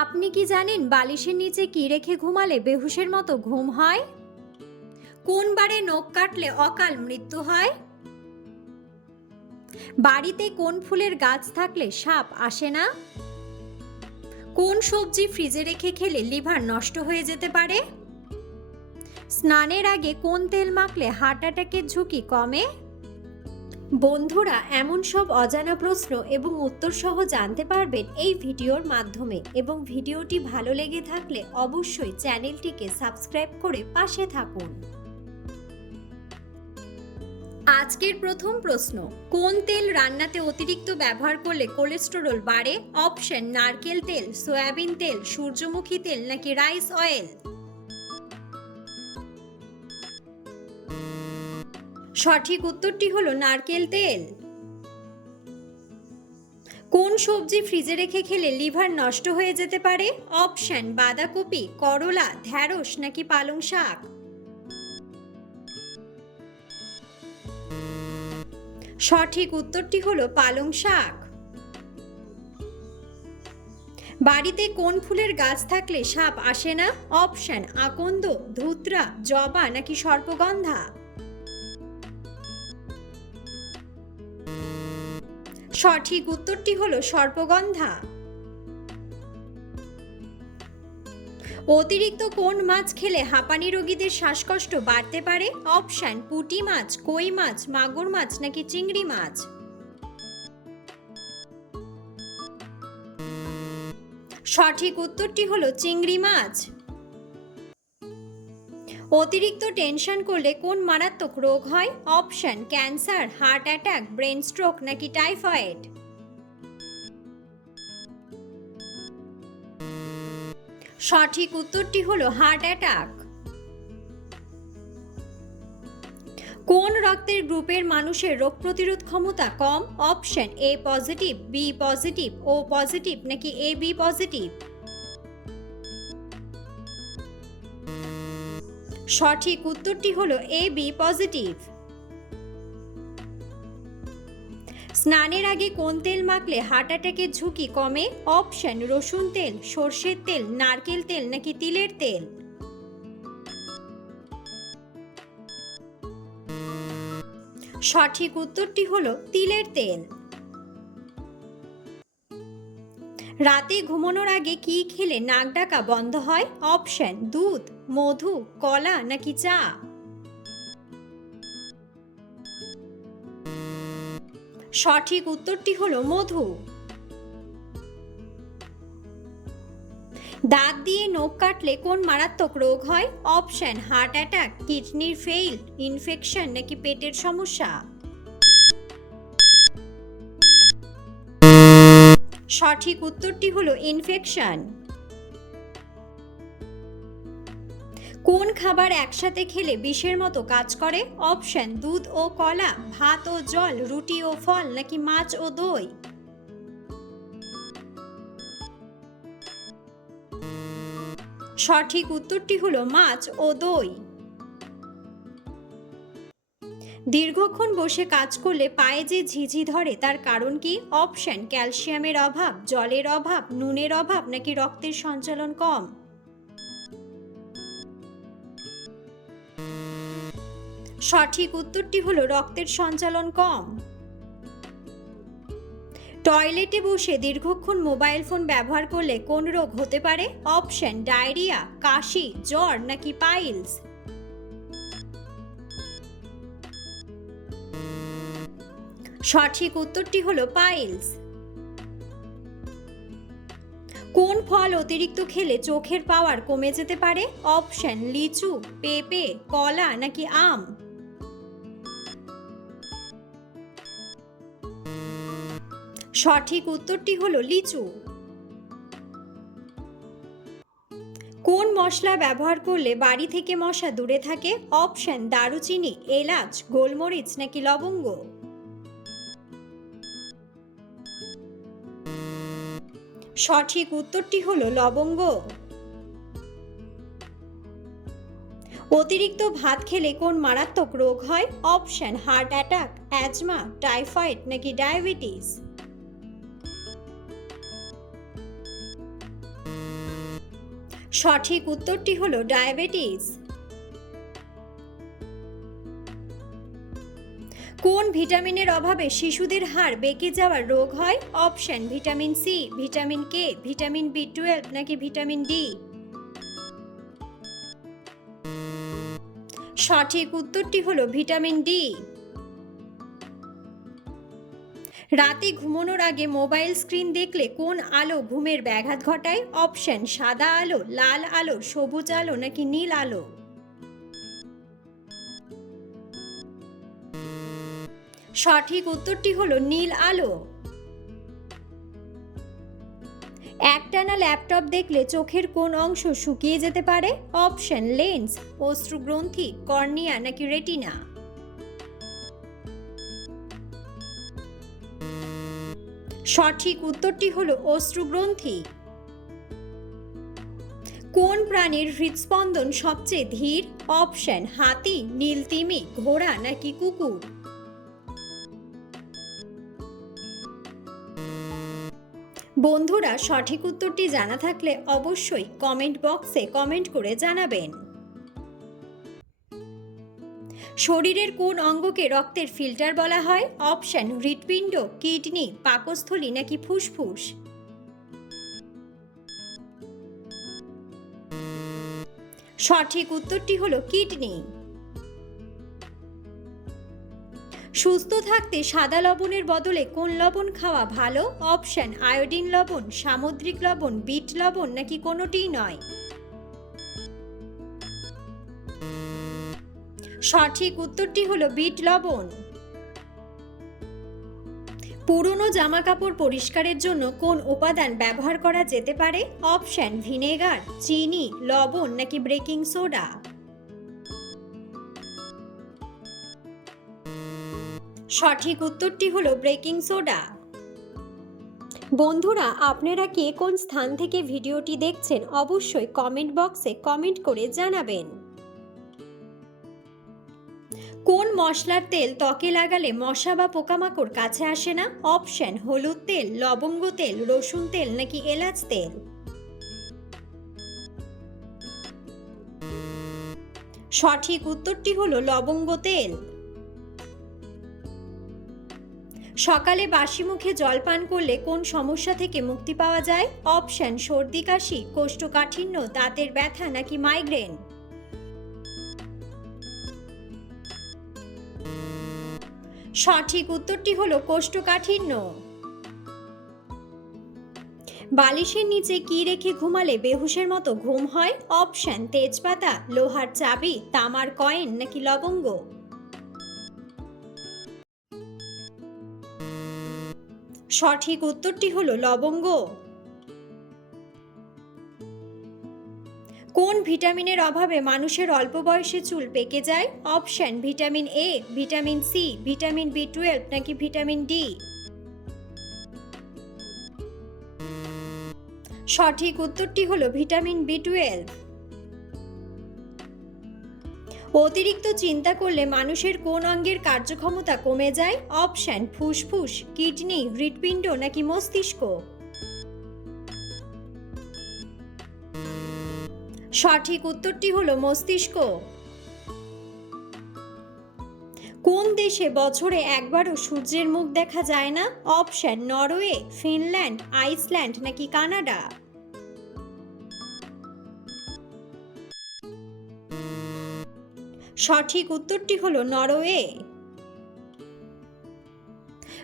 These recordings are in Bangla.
আপনি কি জানেন বালিশের নিচে কি রেখে ঘুমালে বেহুশের মতো ঘুম হয়? কোন বারে নখ কাটলে অকাল মৃত্যু হয়? বাড়িতে কোন ফুলের গাছ থাকলে সাপ আসে না? কোন সবজি ফ্রিজে রেখে খেলে লিভার নষ্ট হয়ে যেতে পারে? স্নানের আগে কোন তেল মাখলে হার্ট অ্যাটাকের ঝুঁকি কমে? বন্ধুরা, এমন সব অজানা প্রশ্ন এবং উত্তর সহ জানতে পারবেন এই ভিডিওর মাধ্যমে, এবং ভিডিওটি ভালো লেগে থাকলে অবশ্যই চ্যানেলটিকে সাবস্ক্রাইব করে পাশে থাকুন। আজকের প্রথম প্রশ্ন, কোন তেল রান্নাতে অতিরিক্ত ব্যবহার করলে কোলেস্টেরল বাড়ে? অপশন: নারকেল তেল, সয়াবিন তেল, সূর্যমুখী তেল নাকি রাইস অয়েল? সঠিক উত্তরটি হলো নারকেল তেল। কোন সবজি ফ্রিজে রেখে খেলে লিভার নষ্ট হয়ে যেতে পারে? অপশন: বাঁধাকপি, করলা, ঢ্যাঁড়স নাকি পালং শাক? সঠিক উত্তরটি হলো পালং শাক। বাড়িতে কোন ফুলের গাছ থাকলে সাপ আসে না? অপশন: আকন্দ, ধুতরা, জবা নাকি সর্পগন্ধা? সঠিক উত্তরটি হলো সর্পগন্ধা। অতিরিক্ত কোন মাছ খেলে হাঁপানি রোগীদের শ্বাসকষ্ট বাড়তে পারে? অপশন: পুঁটি মাছ, কই মাছ, মাগুর মাছ নাকি চিংড়ি মাছ? সঠিক উত্তরটি হলো চিংড়ি মাছ। অতিরিক্ত টেনশন করলে কোন মারাত্মক রোগ হয়? Option: cancer, heart attack, brain stroke নাকি টাইফয়েড? সঠিক উত্তরটি হলো হার্ট অ্যাটাক। কোন রক্তের গ্রুপের মানুষের রোগ প্রতিরোধ ক্ষমতা কম? অপশন: এ পজিটিভ, বি পজিটিভ, ও পজিটিভ নাকি এ বি পজিটিভ? সঠিক উত্তরটি হলো এ বি পজিটিভ। স্নানের আগে কোন তেল মাখলে হার্ট অ্যাটাকের ঝুঁকি কমে? অপশন: রসুন তেল, সর্ষের তেল, নারকেল তেল নাকি তিলের তেল? সঠিক উত্তরটি হলো তিলের তেল। রাতে ঘুমানোর আগে কি খেলে নাক ডাকা বন্ধ হয়? অপশন: দুধ, মধু, কলা নাকি চা? সঠিক উত্তরটি হলো মধু। দাঁত দিয়ে নখ কাটলে কোন মারাত্মক রোগ হয়? অপশন: হার্ট অ্যাটাক, কিডনির ফেইল, ইনফেকশন নাকি পেটের সমস্যা? সঠিক উত্তরটি হলো ইনফেকশন। কোন খাবার একসাথে খেলে বিষের মতো কাজ করে? অপশন: দুধ ও কলা, ভাত ও জল, রুটি ও ফল নাকি মাছ ও দই? সঠিক উত্তরটি হলো মাছ ও দই। দীর্ঘক্ষণ বসে কাজ করলে পায়ে যে ঝিঝি ধরে তার কারণ কি? অপশন: ক্যালসিয়ামের অভাব, জলের অভাব, নুনের অভাব নাকি রক্তের সঞ্চালন কম? সঠিক উত্তরটি হলো রক্তের সঞ্চালন কম। টয়লেটে বসে দীর্ঘক্ষণ মোবাইল ফোন ব্যবহার করলে কোন রোগ হতে পারে? অপশন: ডায়রিয়া, কাশি, জ্বর নাকি পাইলস? সঠিক উত্তরটি হলো পাইলস। কোন ফল অতিরিক্ত খেলে চোখের পাওয়ার কমে যেতে পারে? অপশন: লিচু, পেঁপে, কলা নাকি আম? সঠিক উত্তরটি হলো লিচু। কোন মশলা ব্যবহার করলে বাড়ি থেকে মশা দূরে থাকে? অপশন: দারুচিনি, এলাচ, গোলমরিচ নাকি লবঙ্গ? সঠিক উত্তরটি হলো লবঙ্গ। অতিরিক্ত ভাত খেলে কোন মারাত্মক রোগ হয়? Option: heart attack, asthma, typhoid নাকি ডায়াবেটিস? সঠিক উত্তরটি হলো ডায়াবেটিস। কোন ভিটামিনের অভাবে শিশুদের হাড় বেঁকে যাওয়ার রোগ হয়? Option vitamin C, vitamin K, vitamin বি12 নাকি ভিটামিন ডি। সঠিক উত্তরটি হলো ভিটামিন ডি। রাতে ঘুমানোর আগে মোবাইল স্ক্রিন দেখলে কোন আলো ঘুমের ব্যাঘাত ঘটায়? অপশন সাদা আলো, লাল আলো, সবুজ আলো নাকি নীল আলো। সঠিক উত্তরটি হলো নীল আলো। একটানা ল্যাপটপ দেখলে চোখের কোন অংশ শুকিয়ে যেতে পারে? অপশন লেন্স, অশ্রুগ্রন্থি, কর্নিয়া নাকি রেটিনা। সঠিক উত্তরটি হলো অশ্রুগ্রন্থি। কোন প্রাণীর হৃদস্পন্দন সবচেয়ে ধীর? অপশন হাতি, নীলতিমি, ঘোড়া নাকি কুকুর। বন্ধুরা, সঠিক উত্তরটি জানা থাকলে অবশ্যই কমেন্ট বক্সে কমেন্ট করে জানাবেন। শরীরের কোন অঙ্গকে রক্তের ফিল্টার বলা হয়? অপশন হৃৎপিণ্ড, কিডনি, পাকস্থলী নাকি ফুসফুস। সঠিক উত্তরটি হলো কিডনি। সুস্থ থাকতে সাদা লবণের বদলে কোন লবণ খাওয়া ভালো? অপশন আয়োডিন লবণ, সামুদ্রিক লবণ, বিট লবণ নাকি কোনোটিই নয়। সঠিক উত্তরটি হলো বিট লবণ। পুরনো জামা কাপড় পরিষ্কারের জন্য কোন উপাদান ব্যবহার করা যেতে পারে? অপশন ভিনেগার, চিনি, লবণ নাকি বেকিং সোডা। সঠিক উত্তরটি হলো বেকিং সোডা। বন্ধুরা, আপনারা কে কোন স্থান থেকে ভিডিওটি দেখছেন অবশ্যই কমেন্ট বক্সে কমেন্ট করে জানাবেন। কোন মশলার তেল ত্বকে লাগালে মশা বা পোকামাকড় কাছে আসে না? অপশন হলুদ তেল, লবঙ্গ তেল, রসুন তেল নাকি এলাচ তেল। সঠিক উত্তরটি হলো লবঙ্গ তেল। সকালে বাসি মুখে জল পান করলে কোন সমস্যা থেকে মুক্তি পাওয়া যায়? অপশন সর্দি কাশি, কোষ্ঠকাঠিন্য, দাঁতের ব্যথা নাকি মাইগ্রেন। সঠিক উত্তরটি হলো কোষ্ঠকাঠিন্য। বালিশের নিচে কি রেখে ঘুমালে বেহুশের মতো ঘুম হয়? অপশন তেজপাতা, লোহার চাবি, তামার কয়েন নাকি লবঙ্গ। সঠিক উত্তরটি হলো লবঙ্গ। কোন ভিটামিনের অভাবে মানুষের অল্প বয়সে চুল পেকে যায়? Option vitamin A, vitamin C, vitamin বি12 নাকি ভিটামিন ডি। সঠিক উত্তরটি হলো ভিটামিন বি12। অতিরিক্ত চিন্তা করলে মানুষের কোন অঙ্গের কার্যক্ষমতা কমে যায়? অপশন ফুসফুস, কিডনি, হৃৎপিণ্ড নাকি মস্তিষ্ক। সঠিক উত্তরটি হলো মস্তিষ্ক। কোন দেশে বছরে একবারও সূর্যের মুখ দেখা যায় না? অপশন নরওয়ে, ফিনল্যান্ড, আইসল্যান্ড নাকি কানাডা। সঠিক উত্তরটি হলো নরওয়ে।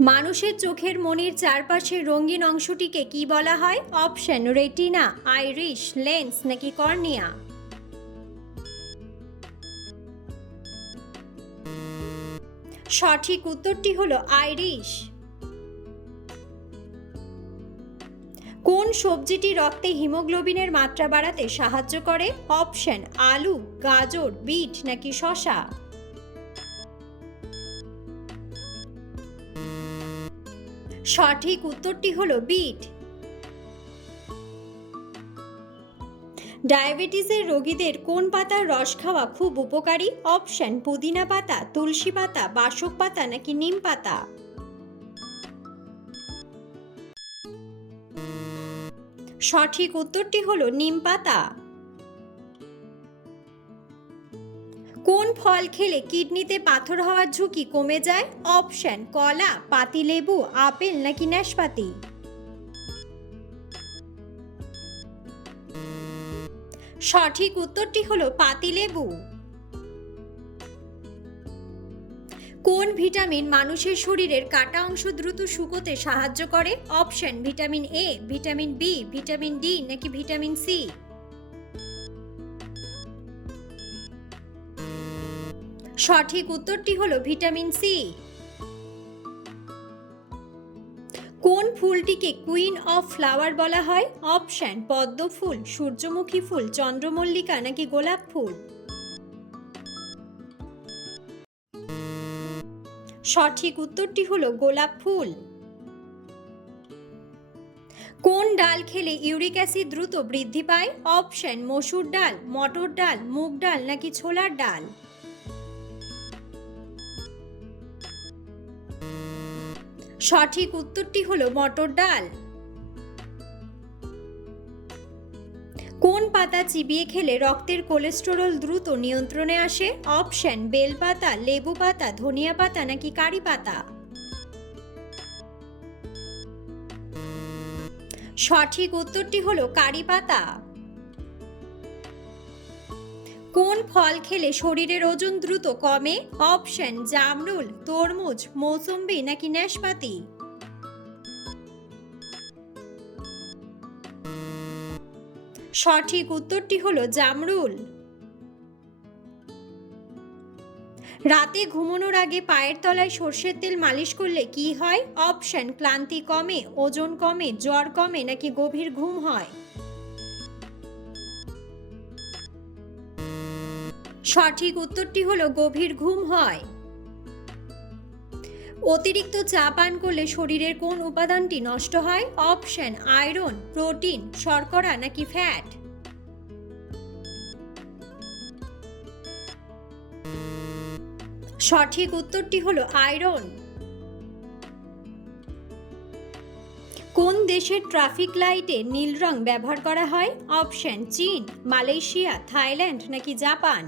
মানুষের চোখের মণির চারপাশের রঙিন অংশটিকে কি বলা হয়? অপশন রেটিনা, আইরিশ, লেন্স নাকি কর্নিয়া। সঠিক উত্তরটি হলো আইরিশ। কোন সবজিটি রক্তে হিমোগ্লোবিনের মাত্রা বাড়াতে সাহায্য করে? অপশন আলু, গাজর, বিট নাকি শসা। সঠিক উত্তরটি হলো বিট। ডায়াবেটিসের রোগীদের কোন পাতার রস খাওয়া খুব উপকারী? অপশন পুদিনা পাতা, তুলসী পাতা, বাসক পাতা নাকি নিম পাতা। সঠিক উত্তরটি হলো নিম পাতা। কোন ফল খেলে কিডনিতে পাথর হওয়ার ঝুঁকি কমে যায়? অপশন: কলা, পাতিলেবু, আপেল নাকি নাশপাতি। সঠিক উত্তরটি হলো পাতিলেবু। কোন ভিটামিন মানুষের শরীরের কাটা অংশ দ্রুত শুকোতে সাহায্য করে? Option: vitamin A, vitamin B, vitamin D নাকি ভিটামিন সি। সঠিক উত্তরটি হলো ভিটামিন সি। কোন ফুলটিকে কুইন অফ ফ্লাওয়ার বলা হয়? অপশন: পদ্ম ফুল, সূর্যমুখী ফুল, চন্দ্রমল্লিকা নাকি গোলাপ ফুল। সঠিক উত্তরটি হলো গোলাপ ফুল। কোন ডাল খেলে ইউরিক অ্যাসিড দ্রুত বৃদ্ধি পায়? অপশন: মসুর ডাল, মটর ডাল, মুগ ডাল নাকি ছোলার ডাল। সঠিক উত্তরটি হলো মটর ডাল। কোন পাতা চিবিয়ে খেলে রক্তের কোলেস্টেরল দ্রুত নিয়ন্ত্রণে আসে? অপশন: বেলপাতা, লেবু পাতা, ধনিয়া পাতা নাকি কারি পাতা। সঠিক উত্তরটি হলো কারি পাতা। কোন ফল খেলে শরীরের ওজন দ্রুত কমে? অপশন: জামরুল, তরমুজ, মৌসুম্বি নাকি নাশপাতি। সঠিক উত্তরটি হলো জামরুল। রাতে ঘুমানোর আগে পায়ের তলায় সর্ষের তেল মালিশ করলে কি হয়? অপশন: ক্লান্তি কমে, ওজন কমে, জ্বর কমে নাকি গভীর ঘুম হয়। সঠিক উত্তরটি হলো গভীর ঘুম হয়। অতিরিক্ত চা পান করলে শরীরের কোন উপাদানটি নষ্ট হয়? অপশন: আয়রন, প্রোটিন, শর্করা নাকি ফ্যাট। সঠিক উত্তরটি হলো আয়রন। কোন দেশের ট্রাফিক লাইটে নীল রং ব্যবহার করা হয়? অপশন: চীন, মালয়েশিয়া, থাইল্যান্ড নাকি জাপান।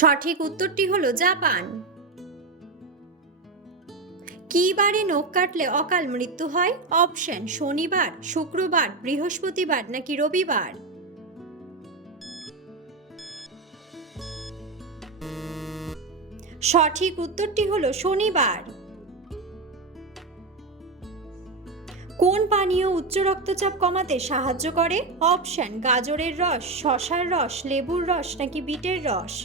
সঠিক উত্তরটি হলো জাপান। কি বারে নখ কাটলে অকাল মৃত্যু হয়? অপশন: শনিবার, শুক্রবার, বৃহস্পতিবার নাকি রবিবার। সঠিক উত্তরটি হলো শনিবার। কোন পানীয় উচ্চ রক্তচাপ কমাতে সাহায্য করে? অপশন: গাজরের রস, শসার রস, লেবুর রস নাকি বিটের রস।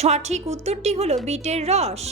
সঠিক উত্তরটি হলো বিটের রস।